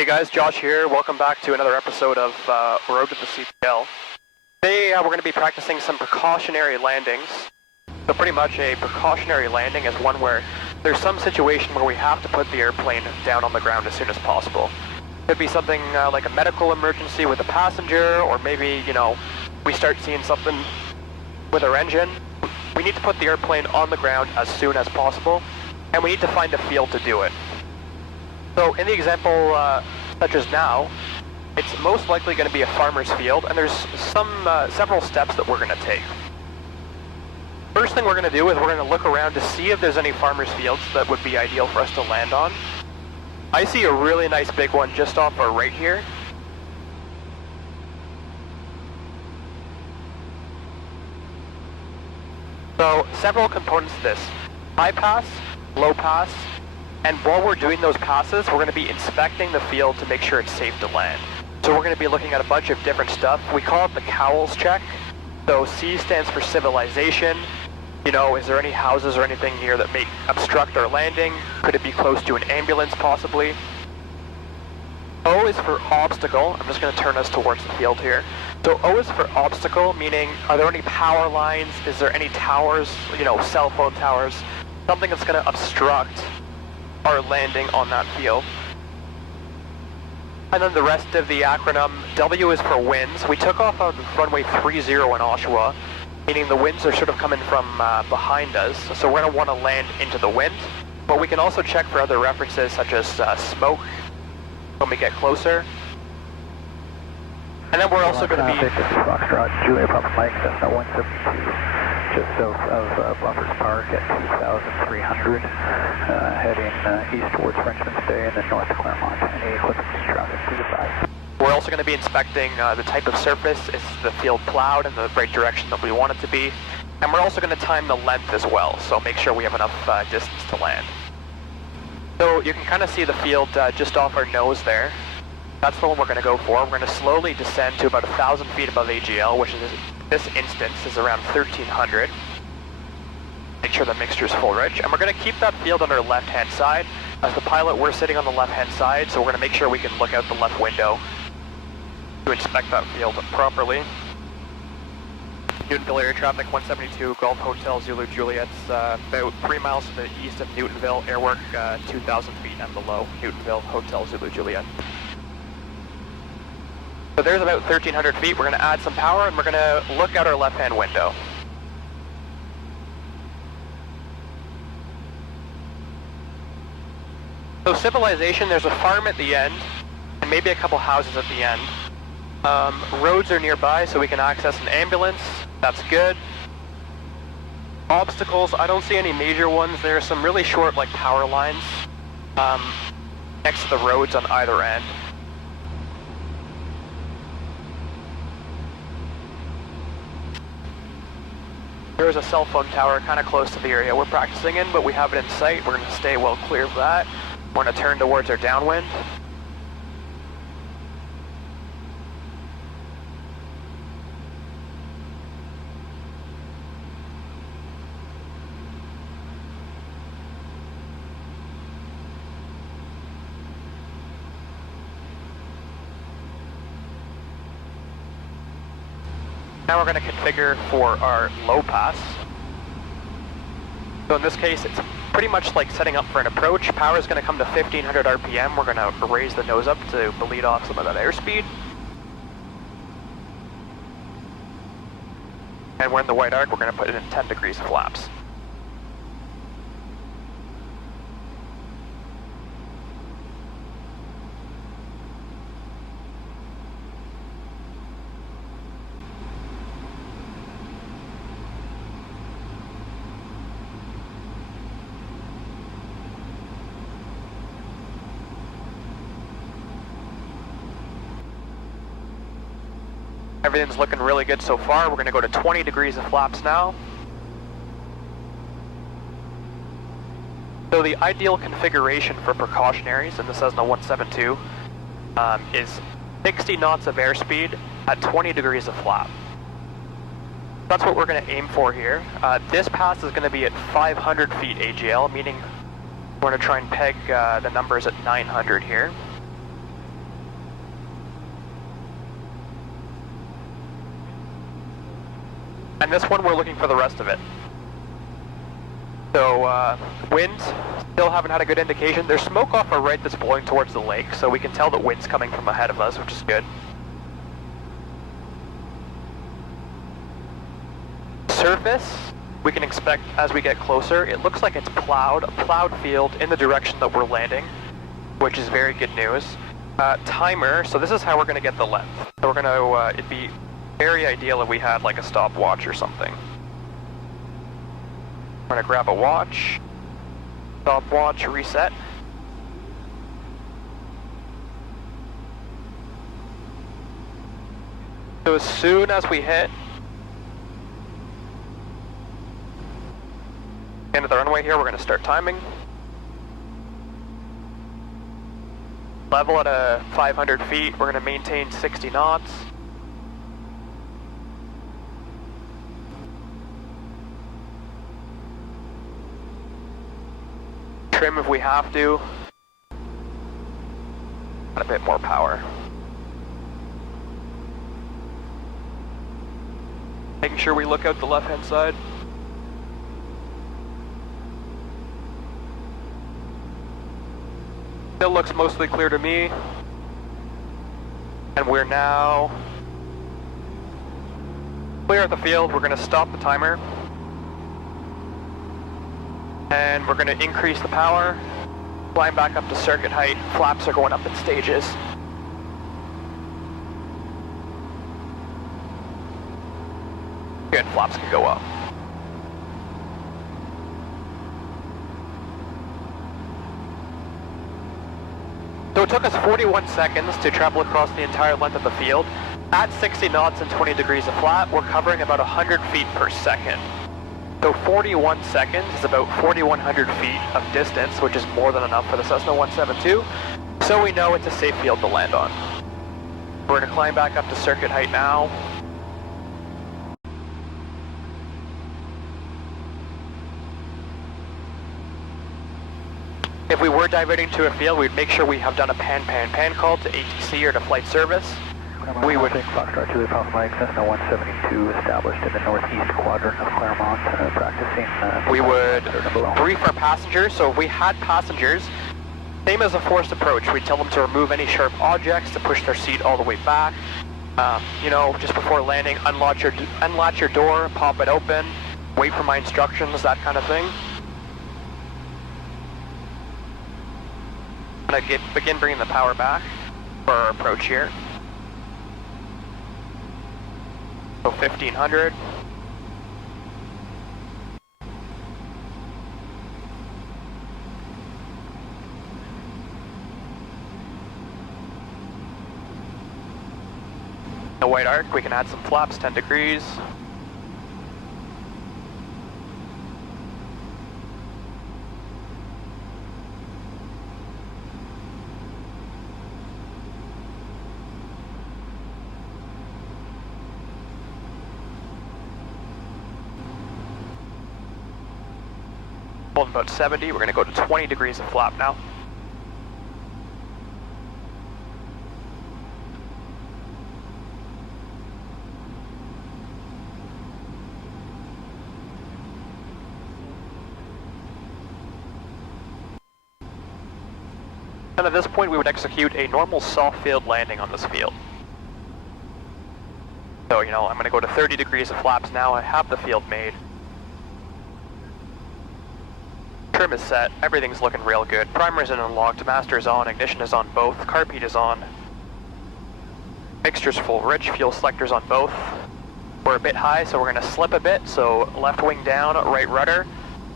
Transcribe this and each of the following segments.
Hey guys, Josh here. Welcome back to another episode of Road to the CPL. Today we're going to be practicing some precautionary landings. So pretty much a precautionary landing is one where there's some situation where we have to put the airplane down on the ground as soon as possible. Could be something like a medical emergency with a passenger, or maybe, we start seeing something with our engine. We need to put the airplane on the ground as soon as possible, and we need to find a field to do it. So in the example such as now, it's most likely going to be a farmer's field, and there's several steps that we're going to take. First thing we're going to do is we're going to look around to see if there's any farmer's fields that would be ideal for us to land on. I see a really nice big one just off our right here. So several components to this: high pass, low pass. And while we're doing those passes, we're going to be inspecting the field to make sure it's safe to land. So we're going to be looking at a bunch of different stuff. We call it the Cowles Check. So C stands for civilization. Is there any houses or anything here that may obstruct our landing? Could it be close to an ambulance possibly? O is for obstacle. I'm just going to turn us towards the field here. So O is for obstacle, meaning are there any power lines? Is there any towers, cell phone towers? Something that's going to obstruct our landing on that field. And then the rest of the acronym, W is for winds. We took off on runway 30 in Oshawa, meaning the winds are sort of coming from behind us, so we're going to want to land into the wind. But we can also check for other references such as smoke when we get closer. And then we're also going to be... Foxtrot, Julia, Papa Mike, Cessna 172. Just south of Buffers Park at 2,300, heading east towards Frenchman's Bay and then north to Claremont. Any equipment traffic, please advise. We're also going to be inspecting the type of surface. Is the field plowed in the right direction that we want it to be? And we're also going to time the length as well, so make sure we have enough distance to land. So you can kind of see the field just off our nose there. That's the one we're going to go for. We're going to slowly descend to about 1,000 feet above AGL, which is, this instance is around 1,300. Make sure the mixture is full rich. And we're going to keep that field on our left-hand side. As the pilot, we're sitting on the left-hand side, so we're going to make sure we can look out the left window to inspect that field properly. Newtonville area traffic, 172, Golf Hotel, Zulu Juliet, about 3 miles to the east of Newtonville, airwork 2,000 feet and below, Newtonville, Hotel, Zulu Juliet. So there's about 1,300 feet. We're going to add some power and we're going to look out our left-hand window. So civilization, there's a farm at the end and maybe a couple houses at the end. Roads are nearby so we can access an ambulance. That's good. Obstacles, I don't see any major ones. There are some really short power lines next to the roads on either end. There is a cell phone tower kind of close to the area we're practicing in, but we have it in sight. We're going to stay well clear of that. We're going to turn towards our downwind. Now we're going to configure for our low pass. So in this case, it's pretty much like setting up for an approach. Power is going to come to 1,500 RPM. We're going to raise the nose up to bleed off some of that airspeed. And we're in the white arc. We're going to put it in 10 degrees flaps. Everything's looking really good so far. We're going to go to 20 degrees of flaps now. So the ideal configuration for precautionaries in the Cessna 172 is 60 knots of airspeed at 20 degrees of flap. That's what we're going to aim for here. This pass is going to be at 500 feet AGL, meaning we're going to try and peg the numbers at 900 here. And this one we're looking for the rest of it. So winds, still haven't had a good indication. There's smoke off our right that's blowing towards the lake, so we can tell that wind's coming from ahead of us, which is good. Surface, we can expect as we get closer. It looks like it's plowed, a plowed field in the direction that we're landing, which is very good news. Timer, so this is how we're going to get the length. So we're going to, it'd be very ideal if we had like a stopwatch or something. We're going to grab a watch, stopwatch, reset. So as soon as we hit end of the runway here, we're going to start timing. Level at 500 feet, we're going to maintain 60 knots. Trim if we have to. Add a bit more power. Making sure we look out the left-hand side. Still looks mostly clear to me. And we're now clear of the field. We're going to stop the timer. And we're going to increase the power. Climb back up to circuit height. Flaps are going up in stages. Good, flaps can go up. So it took us 41 seconds to travel across the entire length of the field. At 60 knots and 20 degrees of flat, we're covering about 100 feet per second. So 41 seconds is about 4,100 feet of distance, which is more than enough for the Cessna 172. So we know it's a safe field to land on. We're going to climb back up to circuit height now. If we were diverting to a field, we'd make sure we have done a pan call to ATC or to flight service. We would Foxtrot Julie Papa Mike, Cessna 172 established in the northeast quadrant of Claremont, practicing. We would brief our passengers. So if we had passengers, same as a forced approach, we'd tell them to remove any sharp objects, to push their seat all the way back. You know, just before landing, unlatch your door, pop it open, wait for my instructions, that kind of thing. I'm going to begin bringing the power back for our approach here. So 1500. The white arc, we can add some flaps, 10 degrees. Holding about 70, we're going to go to 20 degrees of flap now. And at this point we would execute a normal soft field landing on this field. So, you know, I'm going to go to 30 degrees of flaps now. I have the field made. Trim is set, everything's looking real good. Primer's in unlocked, master is on, ignition is on both, carb heat is on. Mixture's full rich, fuel selector's on both. We're a bit high, so we're going to slip a bit, so left wing down, right rudder,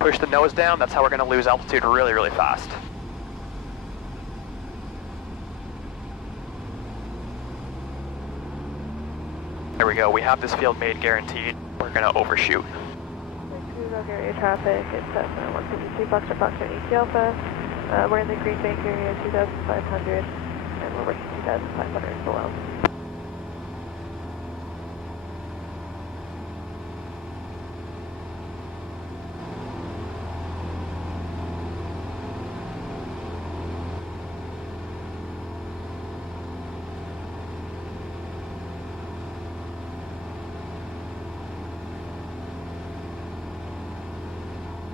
push the nose down, that's how we're going to lose altitude really, really fast. There we go, we have this field made guaranteed. We're going to overshoot. Area traffic, it's Cessna 152 Foxtrot East Alpha. We're in the Green Bank area, 2,500, and we're working 2,500 below.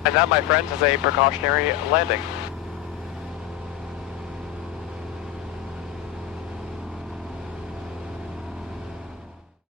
And that, my friends, is a precautionary landing.